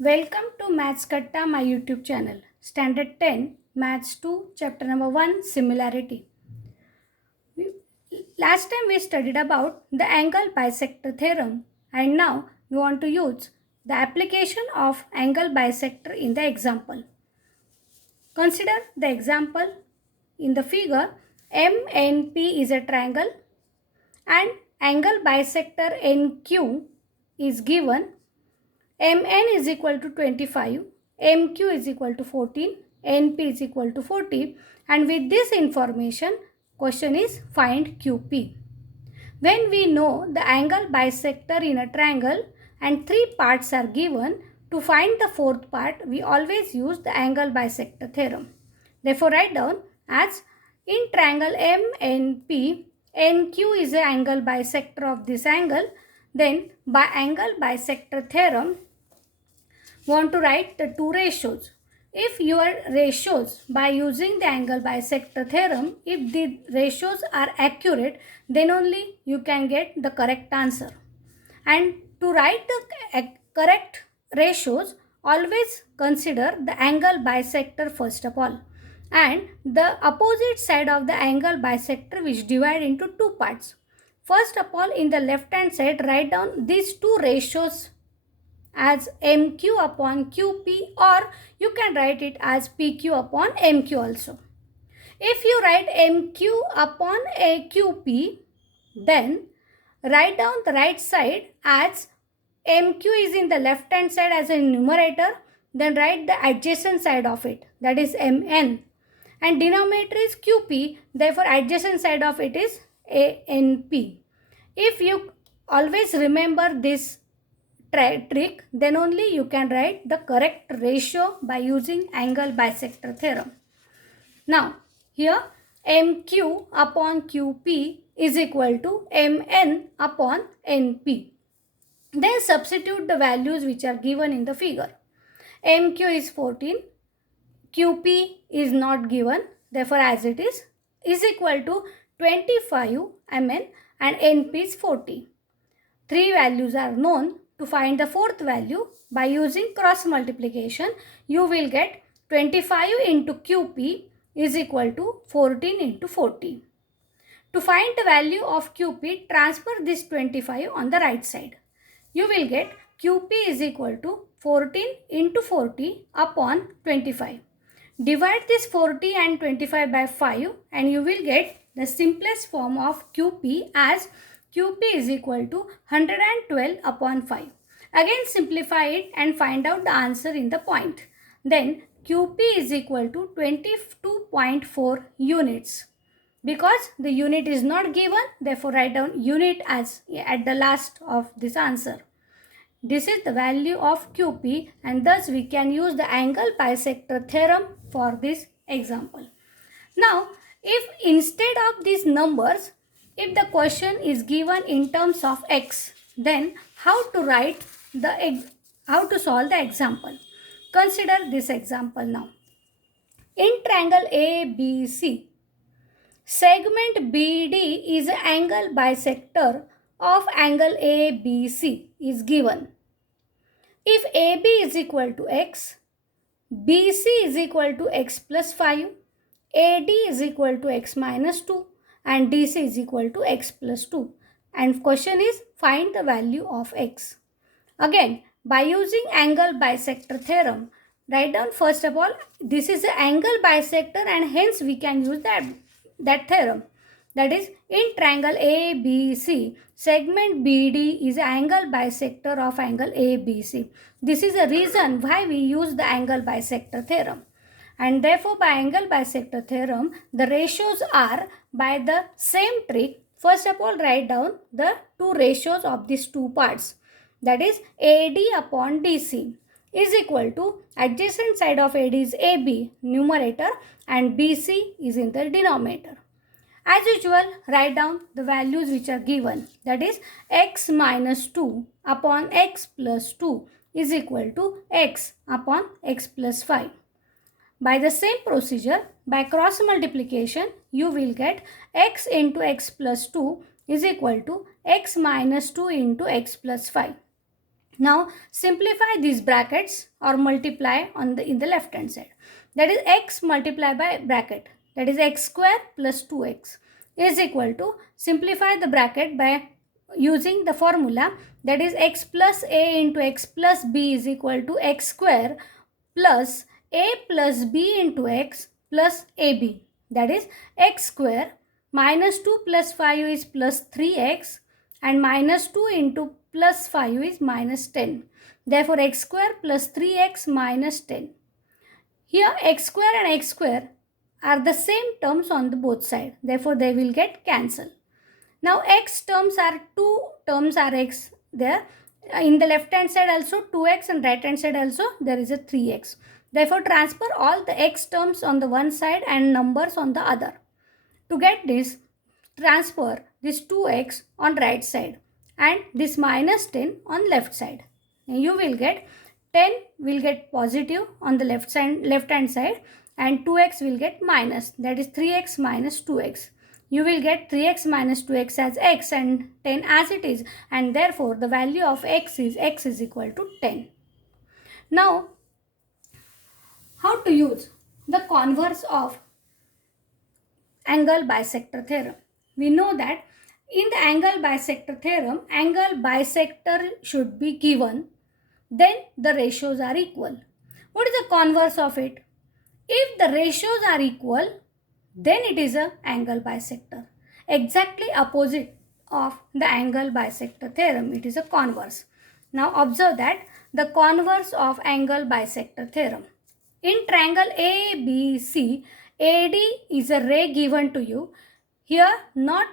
Welcome to Maths Katta, my YouTube channel. Standard 10, Maths 2, Chapter number 1, Similarity. Last time we studied about the angle bisector theorem, and now we want to use the application of angle bisector in the example. Consider the example in the figure. MNP is a triangle and angle bisector NQ is given. Mn is equal to 25, Mq is equal to 14, Np is equal to 40, and with this information, question is find Qp. When we know the angle bisector in a triangle and three parts are given, to find the fourth part, we always use the angle bisector theorem. Therefore, write down as in triangle MNP, NQ is the angle bisector of this angle. Then by angle bisector theorem, want to write the two ratios. If your ratios by using the angle bisector theorem, if the ratios are accurate, then only you can get the correct answer. And to write the correct ratios, always consider the angle bisector first of all, and the opposite side of the angle bisector which divide into two parts. First of all, in the left hand side, write down these two ratios as MQ upon QP, or you can write it as PQ upon MQ also. If you write MQ upon AQP, then write down the right side as MQ is in the left hand side as a numerator, then write the adjacent side of it, that is MN, and denominator is QP, therefore adjacent side of it is ANP. If you always remember this trick, then only you can write the correct ratio by using angle bisector theorem. Now here MQ upon QP is equal to MN upon NP. Then substitute the values which are given in the figure. MQ is 14, QP is not given, therefore as it is equal to 25 Mn, and NP is 40. Three values are known. To find the fourth value, by using cross multiplication, you will get 25 into QP is equal to 14 into 40. To find the value of QP, transfer this 25 on the right side. You will get QP is equal to 14 into 40 upon 25. Divide this 40 and 25 by 5 and you will get the simplest form of QP as QP is equal to 112 upon 5. Again simplify it and find out the answer in the point. Then QP is equal to 22.4 units. Because the unit is not given, therefore write down unit as at the last of this answer. This is the value of QP, and thus we can use the angle bisector theorem for this example. Now, if instead of these numbers, if the question is given in terms of x, then how to solve the example? Consider this example now. In triangle ABC, segment BD is an angle bisector of angle ABC is given. If AB is equal to x, BC is equal to x plus 5, AD is equal to x minus 2, and DC is equal to x plus 2. And question is find the value of x. Again, by using angle bisector theorem, write down first of all, this is an angle bisector and hence we can use that theorem. That is, in triangle ABC, segment BD is angle bisector of angle ABC. This is the reason why we use the angle bisector theorem. And therefore, by angle bisector theorem, the ratios are by the same trick. First of all, write down the two ratios of these two parts. That is, AD upon DC is equal to adjacent side of AD is AB, numerator, and BC is in the denominator. As usual, write down the values which are given. That is, x minus 2 upon x plus 2 is equal to x upon x plus 5. By the same procedure, by cross multiplication, you will get x into x plus 2 is equal to x minus 2 into x plus 5. Now simplify these brackets or multiply in the left hand side. That is x multiplied by bracket, that is x square plus 2x is equal to, simplify the bracket by using the formula, that is x plus a into x plus b is equal to x square plus a plus b into x plus ab. That is x square minus 2 plus 5 is plus 3x and minus 2 into plus 5 is minus 10. Therefore, x square plus 3x minus 10. Here, x square and x square are the same terms on the both sides. Therefore, they will get cancelled. Now, x terms are 2 terms are x there. In the left hand side also 2x and right hand side also there is a 3x. Therefore, transfer all the x terms on the one side and numbers on the other. To get this, transfer this 2x on right side and this minus 10 on left side. And you will get 10 will get positive on the left hand side and 2x will get minus, that is 3x minus 2x. You will get 3x minus 2x as x and 10 as it is, and therefore the value of x is equal to 10. Now, how to use the converse of angle bisector theorem? We know that in the angle bisector theorem, angle bisector should be given, then the ratios are equal. What is the converse of it? If the ratios are equal, then it is an angle bisector. Exactly opposite of the angle bisector theorem, it is a converse. Now observe that the converse of angle bisector theorem. In triangle ABC, AD is a ray given to you. Here not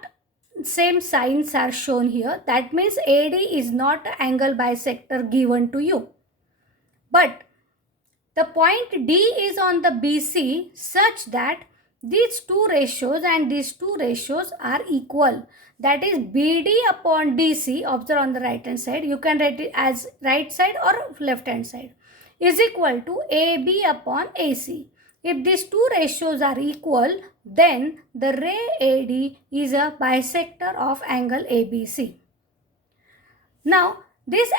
same signs are shown here. That means AD is not angle bisector given to you. But the point D is on the BC such that these two ratios and these two ratios are equal. That is BD upon DC, observe on the right hand side, you can write it as right side or left hand side, is equal to AB upon AC. If these two ratios are equal, then the ray AD is a bisector of angle ABC. Now, this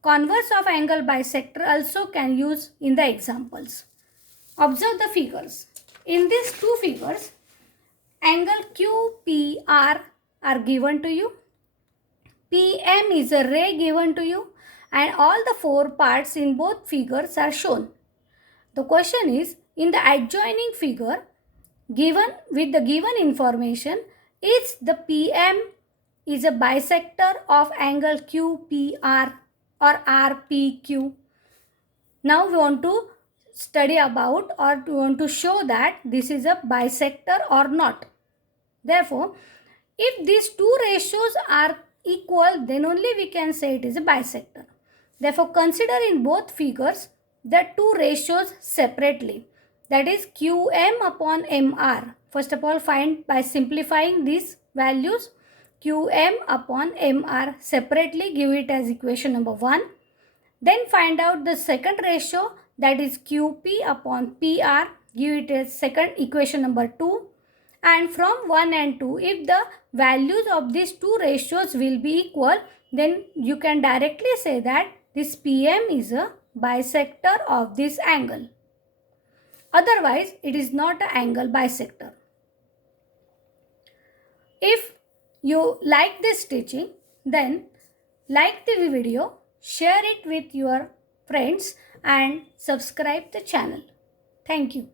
converse of angle bisector also can use in the examples. Observe the figures. In these two figures, angle QPR are given to you. PM is a ray given to you, and all the four parts in both figures are shown. The question is, in the adjoining figure, given with the given information, is the PM is a bisector of angle QPR or RPQ. Now we want to study about, or we want to show that this is a bisector or not. Therefore, if these two ratios are equal, then only we can say it is a bisector. Therefore, consider in both figures the two ratios separately. That is QM upon MR. First of all, find by simplifying these values. QM upon MR separately, give it as equation number 1. Then find out the second ratio, that is QP upon PR, give it as second equation number 2. And from 1 and 2, if the values of these two ratios will be equal, then you can directly say that this PM is a bisector of this angle. Otherwise, it is not an angle bisector. If you like this teaching, then like the video, share it with your friends and subscribe the channel. Thank you.